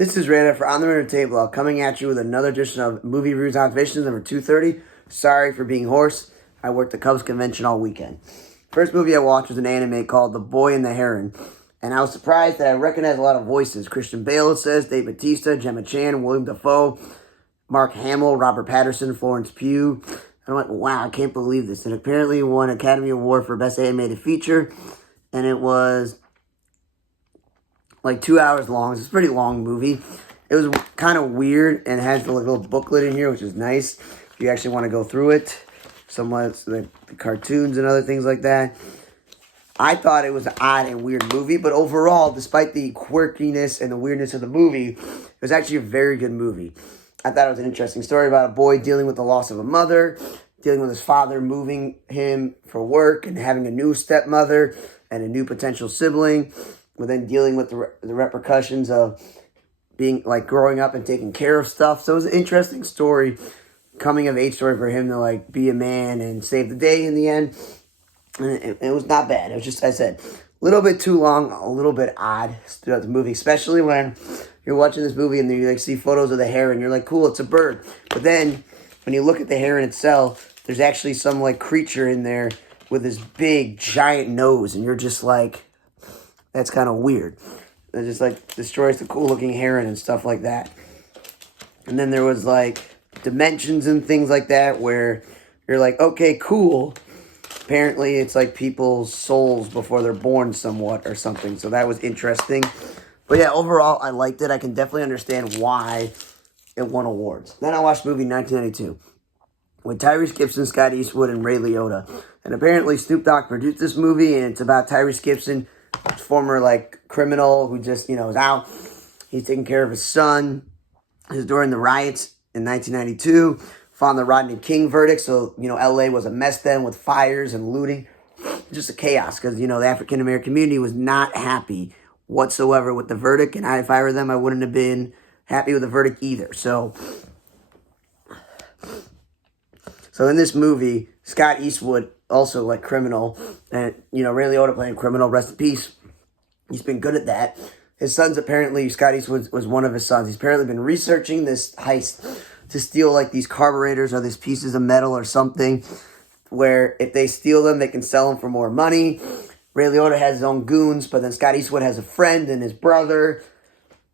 This is Randa for On the River Table, coming at you with another edition of Movie Reviews and Observations number 230. Sorry for being hoarse. I worked the Cubs convention all weekend. First movie I watched was an anime called The Boy and the Heron, and I was surprised that I recognized a lot of voices. Christian Bale, it says, Dave Bautista, Gemma Chan, William Dafoe, Mark Hamill, Robert Pattinson, Florence Pugh. And I'm like, wow, I can't believe this. And apparently won Academy Award for Best Animated Feature, and it was like 2 hours long. It's a pretty long movie. It was kind of weird and has the little booklet in here, which is nice if you actually want to go through it. Somewhat the cartoons and other things like that. I thought it was an odd and weird movie, but overall, despite the quirkiness and the weirdness of the movie, it was actually a very good movie. I thought it was an interesting story about a boy dealing with the loss of a mother, dealing with his father moving him for work and having a new stepmother and a new potential sibling, but then dealing with the repercussions of being like growing up and taking care of stuff. So it was an interesting story, coming of age story for him to like be a man and save the day in the end. And it was not bad. It was just, I said, a little bit too long, a little bit odd throughout the movie, especially when you're watching this movie and you like see photos of the heron. You're like, cool, it's a bird. But then when you look at the heron itself, there's actually some like creature in there with this big giant nose, and you're just like, that's kind of weird. It just like destroys the cool looking heron and stuff like that. And then there was like dimensions and things like that where you're like, okay, cool. Apparently it's like people's souls before they're born somewhat or something. So that was interesting. But yeah, overall, I liked it. I can definitely understand why it won awards. Then I watched the movie 1992 with Tyrese Gibson, Scott Eastwood, and Ray Liotta. And apparently Snoop Dogg produced this movie, and it's about Tyrese Gibson, former like criminal who just, is out. He's taking care of his son. This is during the riots in 1992. Found the Rodney King verdict. So, LA was a mess then with fires and looting. Just a chaos because, the African American community was not happy whatsoever with the verdict. And if I were them, I wouldn't have been happy with the verdict either. So in this movie, Scott Eastwood, also like criminal, and, Ray Liotta playing criminal, rest in peace. He's been good at that. His son's apparently, Scott Eastwood was one of his sons. He's apparently been researching this heist to steal like these carburetors or these pieces of metal or something, where if they steal them, they can sell them for more money. Ray Liotta has his own goons, but then Scott Eastwood has a friend and his brother,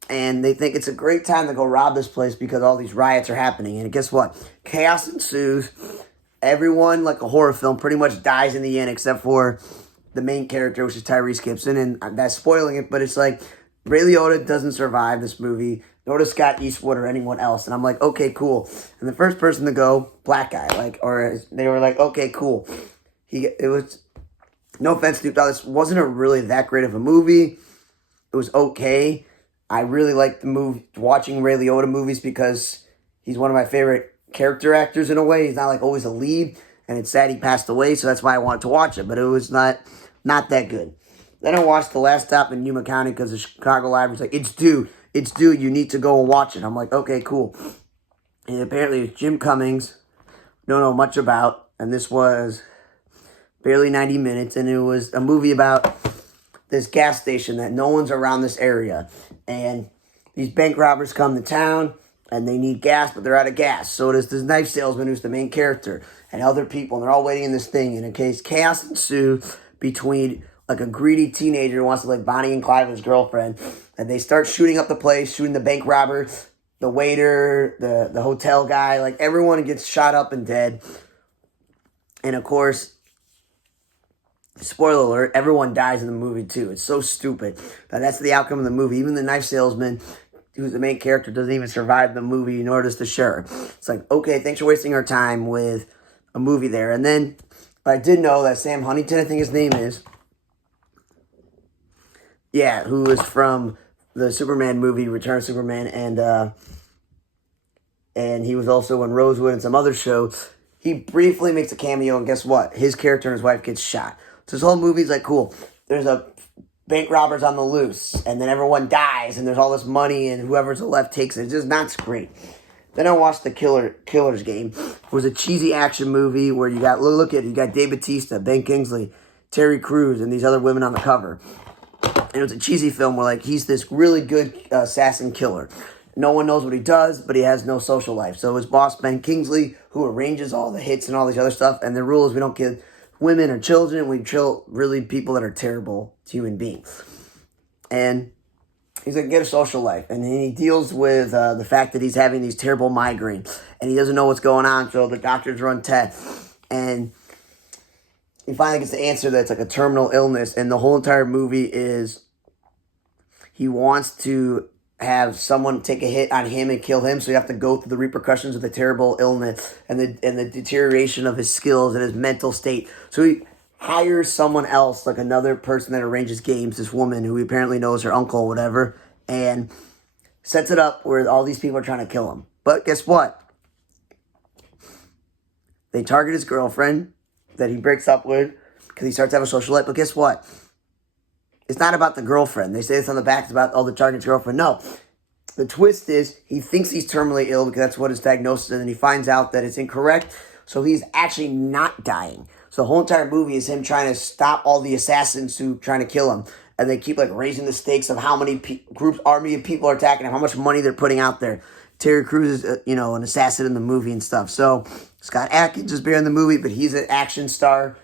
and they think it's a great time to go rob this place because all these riots are happening. And guess what? Chaos ensues. Everyone, like a horror film, pretty much dies in the end except for the main character, which is Tyrese Gibson, and that's spoiling it, but it's like Ray Liotta doesn't survive this movie, nor does Scott Eastwood or anyone else. And I'm like, okay, cool. And the first person to go, black guy, they were like, okay, cool. It was, no offense, Snoop Dogg, this wasn't really that great of a movie. It was okay. I really like watching Ray Liotta movies because he's one of my favorite character actors in a way. He's not like always a lead, and it's sad he passed away, so that's why I wanted to watch it. But it was not that good. Then I watched The Last Stop in Yuma County because the Chicago Library's like, it's due, you need to go and watch it. I'm like, okay, cool. And apparently it's Jim Cummings, don't know much about, and this was barely 90 minutes, and it was a movie about this gas station that no one's around this area, and these bank robbers come to town, and they need gas, but they're out of gas. So there's this knife salesman who's the main character, and other people, and they're all waiting in this thing, and in case chaos ensues between like a greedy teenager who wants to like Bonnie and Clyde with his girlfriend, and they start shooting up the place, shooting the bank robber, the waiter, the hotel guy, like everyone gets shot up and dead. And of course, spoiler alert, everyone dies in the movie too. It's so stupid. But that's the outcome of the movie. Even the knife salesman, who's the main character, doesn't even survive the movie, nor does the sheriff. It's like, okay, thanks for wasting our time with a movie there. And then, but I did know that Sam Huntington, I think his name is, who is from the Superman movie, Return of Superman, and he was also in Rosewood and some other show. He briefly makes a cameo, and guess what? His character and his wife gets shot. So this whole movie's like, cool. There's a bank robbers on the loose, and then everyone dies, and there's all this money, and whoever's left takes it. It's just not great. Then I watched The Killer's Game. It was a cheesy action movie where you got, look at it, you got Dave Bautista, Ben Kingsley, Terry Crews, and these other women on the cover. And it was a cheesy film where, like, he's this really good assassin killer. No one knows what he does, but he has no social life. So his boss, Ben Kingsley, who arranges all the hits and all these other stuff, and the rule is we don't kill women or children. We kill really people that are terrible human beings. And he's like, get a social life. And he deals with the fact that he's having these terrible migraines. And he doesn't know what's going on, so the doctors run tests. And he finally gets the answer that it's like a terminal illness. And the whole entire movie is he wants to have someone take a hit on him and kill him, so you have to go through the repercussions of the terrible illness and the deterioration of his skills and his mental state. So he hires someone else, like another person that arranges games, this woman who he apparently knows her uncle or whatever, and sets it up where all these people are trying to kill him. But guess what? They target his girlfriend that he breaks up with because he starts to have a social life. But guess what? It's not about the girlfriend. They say this on the back. It's about, the target's girlfriend. No. The twist is he thinks he's terminally ill because that's what his diagnosis is, and then he finds out that it's incorrect. So he's actually not dying. So the whole entire movie is him trying to stop all the assassins who are trying to kill him. And they keep, like, raising the stakes of how many army of people are attacking him, how much money they're putting out there. Terry Crews is, an assassin in the movie and stuff. So Scott Adkins is being in the movie, but he's an action star.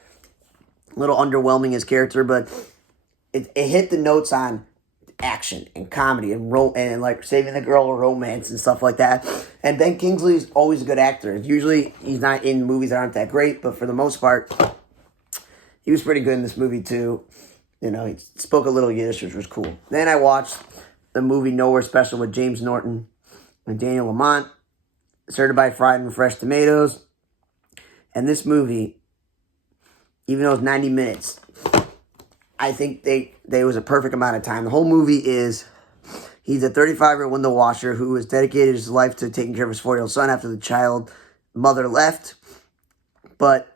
A little underwhelming, his character, but it hit the notes on action and comedy and like saving the girl romance and stuff like that. And Ben Kingsley's always a good actor. Usually he's not in movies that aren't that great, but for the most part, he was pretty good in this movie too. He spoke a little Yiddish, which was cool. Then I watched the movie Nowhere Special with James Norton and Daniel Lamont, certified fried and fresh tomatoes. And this movie, even though it's 90 minutes, I think they was a perfect amount of time. The whole movie is he's a 35-year-old window washer who has dedicated his life to taking care of his 4-year-old son after the mother left. But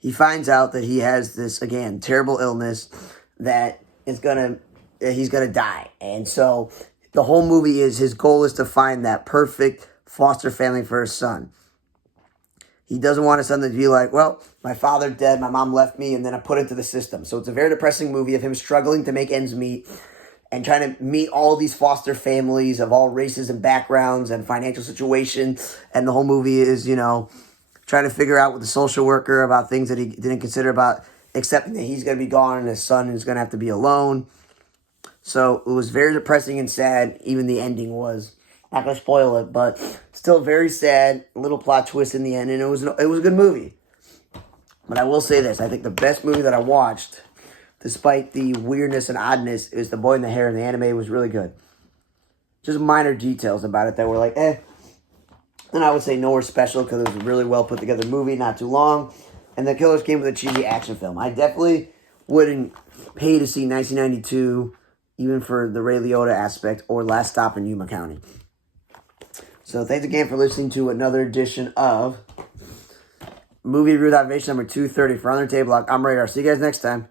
he finds out that he has this, again, terrible illness that he's gonna die. And so the whole movie is his goal is to find that perfect foster family for his son. He doesn't want his son to be like, well, my father's dead, my mom left me, and then I put into the system. So it's a very depressing movie of him struggling to make ends meet and trying to meet all these foster families of all races and backgrounds and financial situations. And the whole movie is, trying to figure out with the social worker about things that he didn't consider about accepting that he's going to be gone and his son is going to have to be alone. So it was very depressing and sad. Even the ending was. Not going to spoil it, but still very sad. Little plot twist in the end, and it was a good movie. But I will say this. I think the best movie that I watched, despite the weirdness and oddness, is The Boy in the Hair, and the anime was really good. Just minor details about it that were like, eh. And I would say Nowhere Special because it was a really well put together movie, not too long. And The Killers came with a cheesy action film. I definitely wouldn't pay to see 1992, even for the Ray Liotta aspect, or Last Stop in Yuma County. So thanks again for listening to another edition of Movie Review Observation number 230 for Under the Table. I'm Radar. See you guys next time.